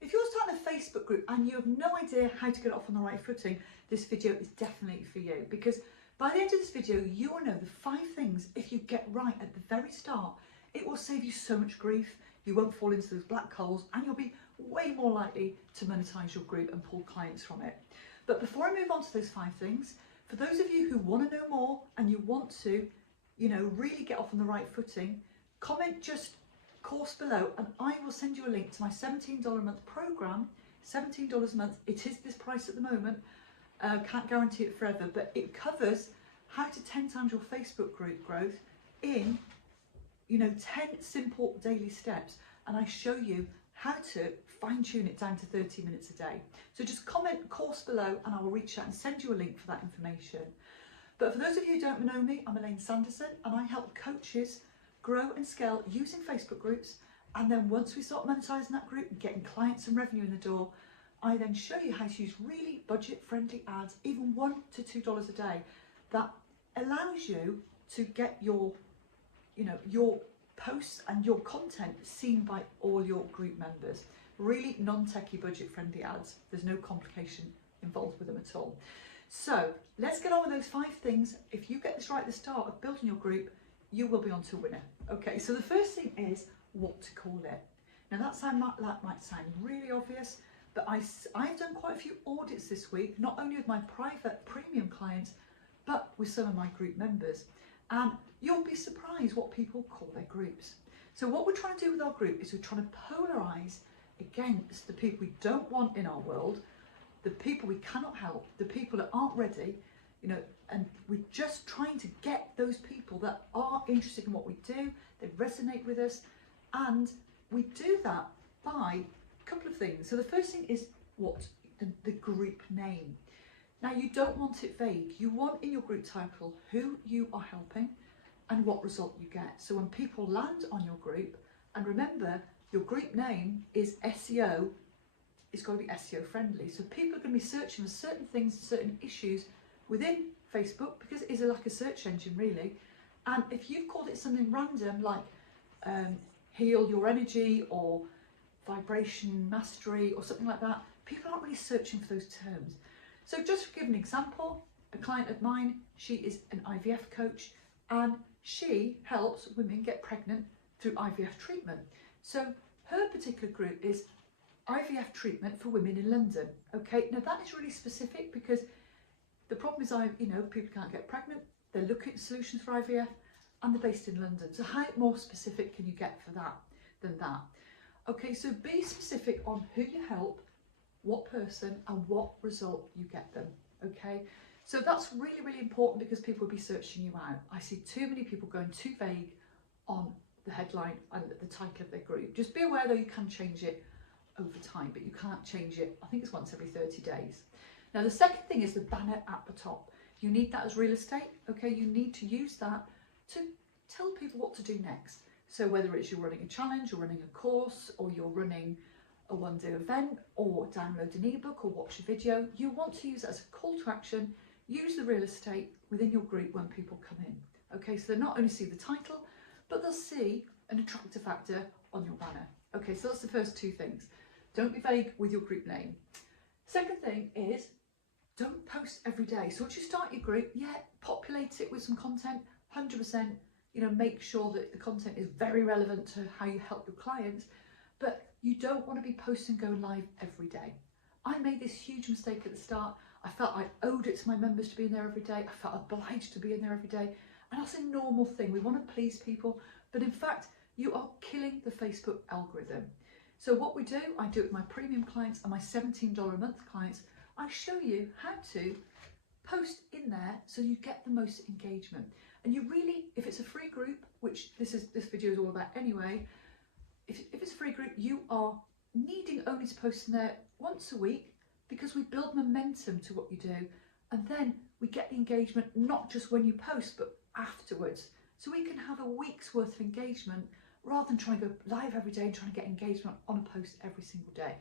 If you're starting a Facebook group and you have no idea how to get off on the right footing, this video is definitely for you, because by the end of this video, you will know the 5 things, if you get right at the very start, it will save you so much grief. You won't fall into those black holes and you'll be way more likely to monetize your group and pull clients from it. But before I move on to those 5 things, for those of you who want to know more and you want to, really get off on the right footing, comment just course below and I will send you a link to my $17 a month program. $17 a month. It is this price at the moment. Can't guarantee it forever, but it covers how to 10 times your Facebook group growth in 10 simple daily steps, and I show you how to fine-tune it down to 30 minutes a day. So just comment course below and I will reach out and send you a link for that information. But for those of you who don't know me, I'm Elaine Sanderson and I help coaches grow and scale using Facebook groups, and then once we start monetizing that group and getting clients and revenue in the door, I then show you how to use really budget-friendly ads, even $1 to $2 a day, that allows you to get your posts and your content seen by all your group members. Really non-techie, budget-friendly ads. There's no complication involved with them at all. So let's get on with those 5 things. If you get this right at the start of building your group, you will be on to a winner. Okay, so the first thing is what to call it. Now that might sound really obvious, but I've done quite a few audits this week, not only with my private premium clients, but with some of my group members. And you'll be surprised what people call their groups. So what we're trying to do with our group is we're trying to polarize against the people we don't want in our world, the people we cannot help, the people that aren't ready, and we're just trying to get those people that are interested in what we do, they resonate with us, and we do that by a couple of things. So the first thing is the group name. Now you don't want it vague. You want in your group title who you are helping and what result you get. So when people land on your group, and remember your group name is SEO, it's got to be SEO friendly. So people are going to be searching for certain things, certain issues within Facebook, because it is like a search engine really. And if you've called it something random like heal your energy or vibration mastery or something like that, people aren't really searching for those terms. So just to give an example, a client of mine, she is an IVF coach and she helps women get pregnant through IVF treatment. So her particular group is IVF treatment for women in London. Okay, now that is really specific because the problem is people can't get pregnant, they're looking at solutions for IVF and they're based in London. So how more specific can you get for that than that? Okay, so be specific on who you help, what person and what result you get them. Okay, so that's really, really important because people will be searching you out. I see too many people going too vague on the headline and the title of their group. Just be aware though, you can change it over time, but you can't change it, I think it's once every 30 days. Now the second thing is the banner at the top. You need that as real estate. Okay, you need to use that to tell people what to do next. So whether it's you're running a challenge, you're running a course, or you're running a one-day event, or download an ebook or watch a video, you want to use it as a call to action. Use the real estate within your group when people come in. Okay, so they not only see the title, but they'll see an attractor factor on your banner. Okay, so that's the first 2 things. Don't be vague with your group name. Second thing is, don't post every day. So once you start your group, populate it with some content, 100%, make sure that the content is very relevant to how you help your clients, but you don't want to be posting going live every day. I made this huge mistake at the start. I felt I owed it to my members to be in there every day. I felt obliged to be in there every day. And that's a normal thing. We want to please people, but in fact, you are killing the Facebook algorithm. So what we do, I do it with my premium clients and my $17 a month clients. I show you how to post in there so you get the most engagement. And you really, if it's a free group, which this video is all about anyway, if it's a free group, you are needing only to post in there once a week, because we build momentum to what you do. And then we get the engagement, not just when you post, but afterwards. So we can have a week's worth of engagement rather than trying to go live every day and trying to get engagement on a post every single day.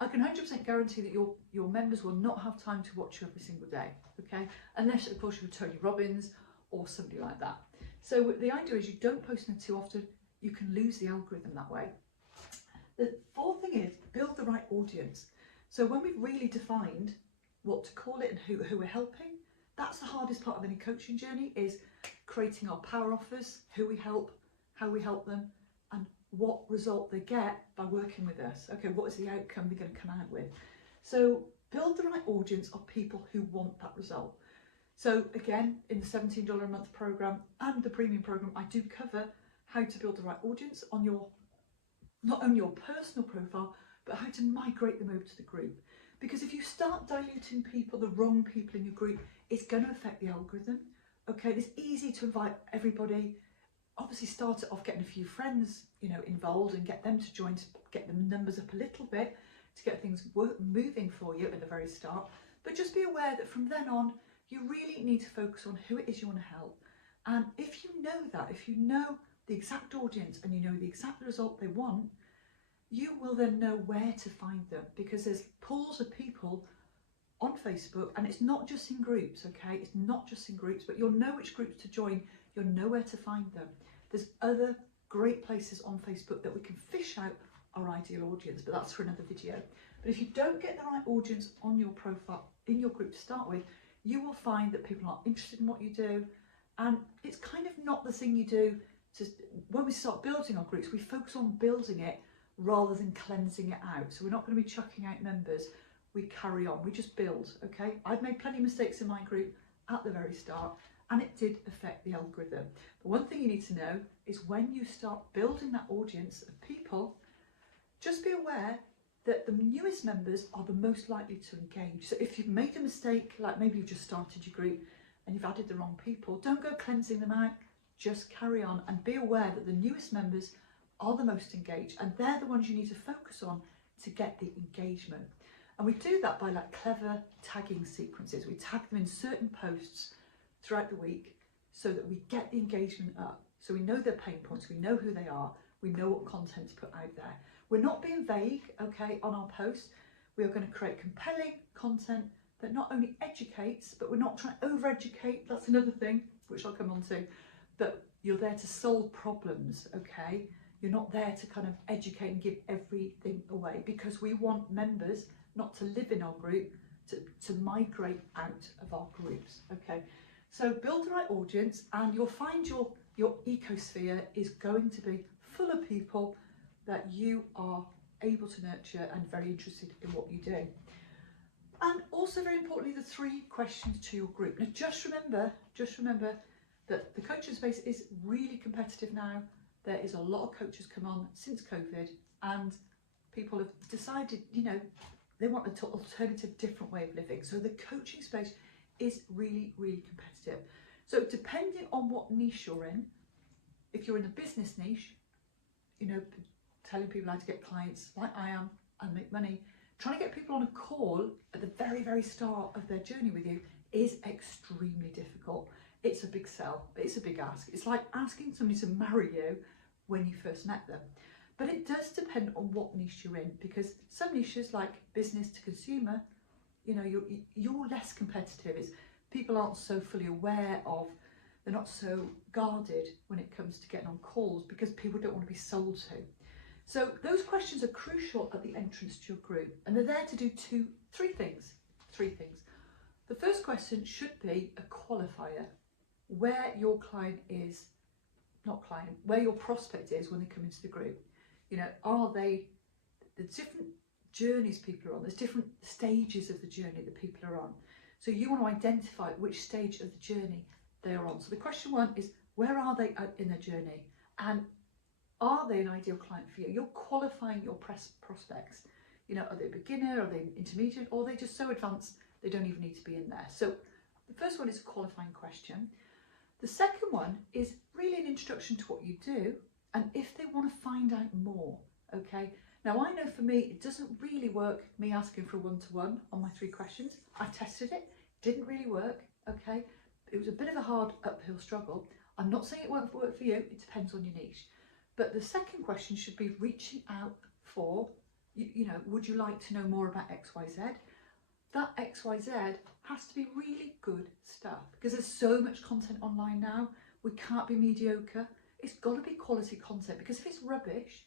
I can 100% guarantee that your members will not have time to watch you every single day, okay? Unless, of course, you're Tony Robbins or somebody like that. So the idea is you don't post them too often, you can lose the algorithm that way. The fourth thing is build the right audience. So when we've really defined what to call it and who we're helping, that's the hardest part of any coaching journey, is creating our power offers, who we help, how we help them, and what result they get by working with us. Okay, what is the outcome they're going to come out with? So build the right audience of people who want that result. So again, in the $17 a month program and the premium program, I do cover how to build the right audience on your, not only your personal profile, but how to migrate them over to the group. Because if you start diluting people, the wrong people in your group, it's going to affect the algorithm. Okay, it's easy to invite everybody. Obviously start it off getting a few friends, you know, involved, and get them to join, to get the numbers up a little bit, to get things moving for you at the very start. But just be aware that from then on, you really need to focus on who it is you want to help. And if you know that, if you know the exact audience and you know the exact result they want, you will then know where to find them, because there's pools of people on Facebook, and it's not just in groups, okay? It's not just in groups, but you'll know which groups to join, you'll know where to find them. There's other great places on Facebook that we can fish out our ideal audience, but that's for another video. But if you don't get the right audience on your profile, in your group to start with, you will find that people aren't interested in what you do, and it's kind of not the thing you do. When we start building our groups, we focus on building it rather than cleansing it out. So we're not going to be chucking out members, we carry on, we just build, okay? I've made plenty of mistakes in my group at the very start, and it did affect the algorithm. But one thing you need to know is when you start building that audience of people, just be aware that the newest members are the most likely to engage. So if you've made a mistake, like maybe you've just started your group and you've added the wrong people, don't go cleansing them out, just carry on and be aware that the newest members are the most engaged, and they're the ones you need to focus on to get the engagement. And we do that by like clever tagging sequences. We tag them in certain posts throughout the week so that we get the engagement up. So we know their pain points, we know who they are, we know what content to put out there. We're not being vague, okay, on our posts. We are going to create compelling content that not only educates, but we're not trying to over-educate. That's another thing, which I'll come on to. But you're there to solve problems, okay? You're not there to kind of educate and give everything away, because we want members not to live in our group, to migrate out of our groups, okay? So build the right audience, and you'll find your ecosphere is going to be full of people that you are able to nurture and very interested in what you do. And also very importantly, the 3 questions to your group. Now just remember that the coaching space is really competitive now. There is a lot of coaches come on since COVID, and people have decided, you know, they want an alternative, different way of living. So the coaching space is really, really competitive. So depending on what niche you're in, if you're in the business niche, you know, telling people how to get clients like I am and make money, trying to get people on a call at the very, very start of their journey with you is extremely difficult. It's a big sell, it's a big ask. It's like asking somebody to marry you when you first met them. But it does depend on what niche you're in, because some niches like business to consumer, you know, you're less competitive. It's, people aren't so fully aware of, they're not so guarded when it comes to getting on calls, because people don't want to be sold to. So those questions are crucial at the entrance to your group, and they're there to do three things. The first question should be a qualifier, where your client is, not client, where your prospect is when they come into the group. You know, are they, the different journeys people are on, there's different stages of the journey that people are on. So you want to identify which stage of the journey they are on. So the question 1 is, where are they in their journey? And are they an ideal client for you? You're qualifying your prospects. You know, are they a beginner, are they intermediate, or are they just so advanced they don't even need to be in there? So the first one is a qualifying question. The second one is really an introduction to what you do, and if they want to find out more, okay? Now I know for me, it doesn't really work, me asking for a one-to-one on my 3 questions. I tested it, didn't really work, okay? It was a bit of a hard uphill struggle. I'm not saying it won't work for you, it depends on your niche. But the second question should be reaching out for, you know, would you like to know more about XYZ? That XYZ has to be really good stuff, because there's so much content online now. We can't be mediocre. It's got to be quality content, because if it's rubbish,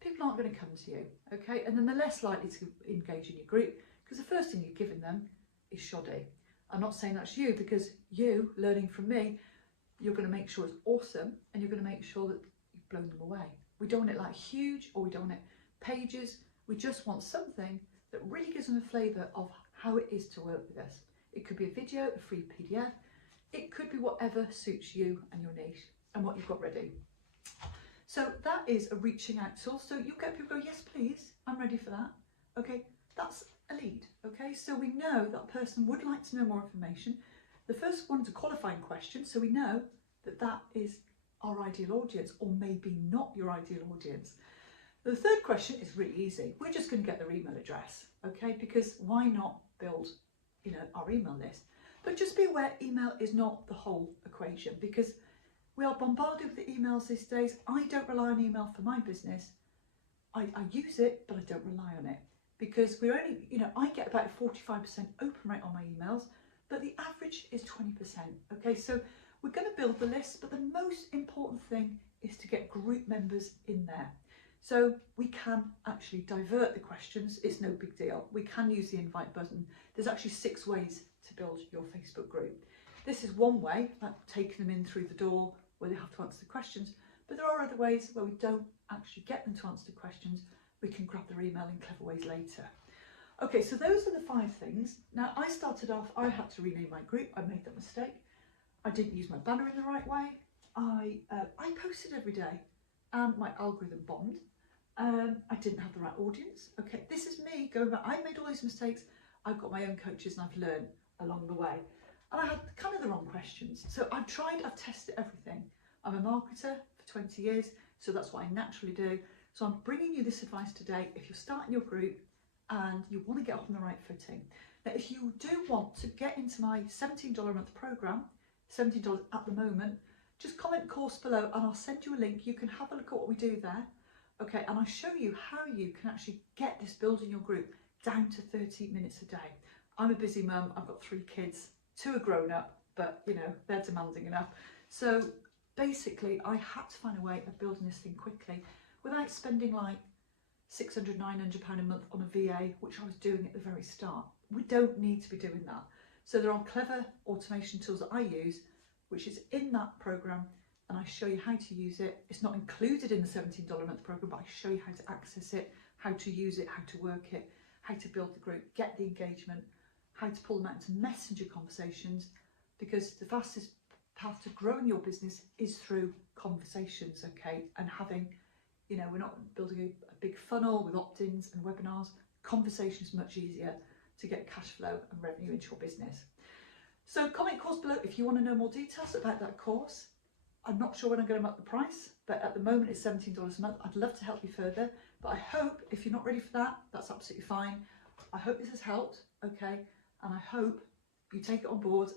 people aren't going to come to you, okay? And then they're less likely to engage in your group because the first thing you're giving them is shoddy. I'm not saying that's you, because you, learning from me, you're going to make sure it's awesome and you're going to make sure that you've blown them away. We don't want it like huge, or we don't want it pages. We just want something that really gives them a flavour of how it is to work with us. It could be a video, a free PDF. It could be whatever suits you and your niche and what you've got ready. So that is a reaching out tool. So you'll get people go, yes, please, I'm ready for that. Okay, that's a lead. Okay, so we know that person would like to know more information. The first one is a qualifying question, so we know that that is our ideal audience, or maybe not your ideal audience. The third question is really easy. We're just going to get their email address, okay? Because why not build, our email list? But just be aware, email is not the whole equation, because we are bombarded with emails these days. I don't rely on email for my business. I use it, but I don't rely on it, because we're only, I get about a 45% open rate on my emails, but the average is 20%. Okay, so we're going to build the list, but the most important thing is to get group members in there. So we can actually divert the questions. It's no big deal. We can use the invite button. There's actually 6 ways to build your Facebook group. This is one way, like taking them in through the door where they have to answer the questions, but there are other ways where we don't actually get them to answer the questions. We can grab their email in clever ways later. Okay, so those are the 5 things. Now, I started off, I had to rename my group. I made that mistake. I didn't use my banner in the right way. I posted every day and my algorithm bombed. I didn't have the right audience. Okay, this is me going back. I made all those mistakes. I've got my own coaches and I've learned along the way. And I had kind of the wrong questions. So I've tested everything. I'm a marketer for 20 years, so that's what I naturally do. So I'm bringing you this advice today. If you're starting your group and you want to get off on the right footing. Now, if you do want to get into my $17 a month program, $17 at the moment, just comment course below and I'll send you a link. You can have a look at what we do there. Okay, and I show you how you can actually get this building your group down to 30 minutes a day. I'm a busy mum, I've got 3 kids, 2 are grown up, but they're demanding enough. So basically I had to find a way of building this thing quickly without spending like £600, £900 a month on a VA, which I was doing at the very start. We don't need to be doing that. So there are clever automation tools that I use, which is in that program, and I show you how to use it. It's not included in the $17 a month program, but I show you how to access it, how to use it, how to work it, how to build the group, get the engagement, how to pull them out into messenger conversations, because the fastest path to growing your business is through conversations, okay? And having, we're not building a big funnel with opt-ins and webinars. Conversation is much easier to get cash flow and revenue into your business. So comment course below if you want to know more details about that course. I'm not sure when I'm going to up the price, but at the moment it's $17 a month. I'd love to help you further, but I hope if you're not ready for that, that's absolutely fine. I hope this has helped, okay? And I hope you take it on board.